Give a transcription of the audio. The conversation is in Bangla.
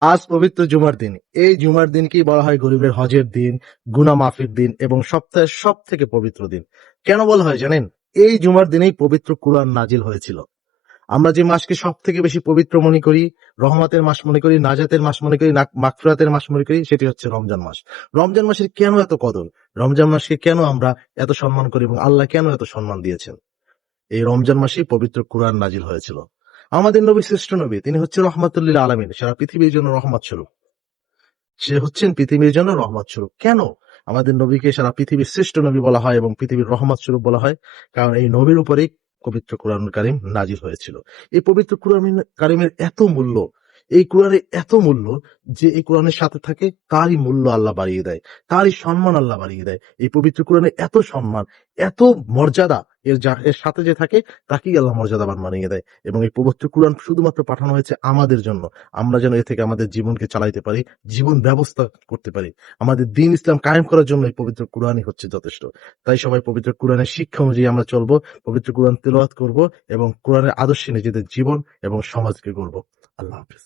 আজ পবিত্র জুমার দিন। এই জুমার দিনকেই বলা হয় গরিবের হজের দিন, গুনাহ মাফির দিন এবং সপ্তাহের সব থেকে পবিত্র দিন। কেন বলা হয় জানেন? এই জুমার দিনেই পবিত্র কুরআন নাজিল হয়েছিল। আমরা যে মাসকে সব থেকে বেশি পবিত্র মনে করি, রহমতের মাস মনে করি, নাজাতের মাস মনে করি, মাগফিরাতের মাস মনে করি, সেটি হচ্ছে রমজান মাস। রমজান মাসের কেন এত কদর? রমজান মাসকে কেন আমরা এত সম্মান করি এবং আল্লাহ কেন এত সম্মান দিয়েছেন? এই রমজান মাসেই পবিত্র কুরআন নাজিল হয়েছিল। আমাদের নবী শ্রেষ্ঠ নবী, তিনি হচ্ছেন রহমাতুল লিল আলামিন, সারা পৃথিবীর জন্য রহমত স্বরূপ। সে হচ্ছেন পৃথিবীর জন্য রহমত স্বরূপ। কেন আমাদের নবীকে সারা পৃথিবীর শ্রেষ্ঠ নবী বলা হয় এবং পৃথিবীর রহমত স্বরূপ বলা হয়? কারণ এই নবীর উপরেই পবিত্র কুরআনুল কারীম নাজিল হয়েছিল। এই পবিত্র কুরআনুল কারীমের এত মূল্য, এই কোরআনের এত মূল্য যে এই কোরআনের সাথে থাকে তারই মূল্য আল্লাহ বাড়িয়ে দেয়, তারই সম্মান আল্লাহ বাড়িয়ে দেয়। এই পবিত্র কোরআনের এত সম্মান, এত মর্যাদা এর সাথে যে থাকে তাকেই আল্লাহ মর্যাদাবান বানিয়ে দেয়। এবং এই পবিত্র কোরআন শুধুমাত্র পাঠানো হয়েছে আমাদের জন্য, আমরা যেন এ থেকে আমাদের জীবনকে চালাইতে পারি, জীবন ব্যবস্থা করতে পারি। আমাদের দ্বীন ইসলাম কায়েম করার জন্য এই পবিত্র কোরআনই হচ্ছে যথেষ্ট। তাই সবাই পবিত্র কোরআনের শিক্ষা অনুযায়ী আমরা চলবো, পবিত্র কোরআন তেলাওয়াত করব এবং কোরআনের আদর্শে নিজেদের জীবন এবং সমাজকে গড়ব। আল্লাহ হাফেজ।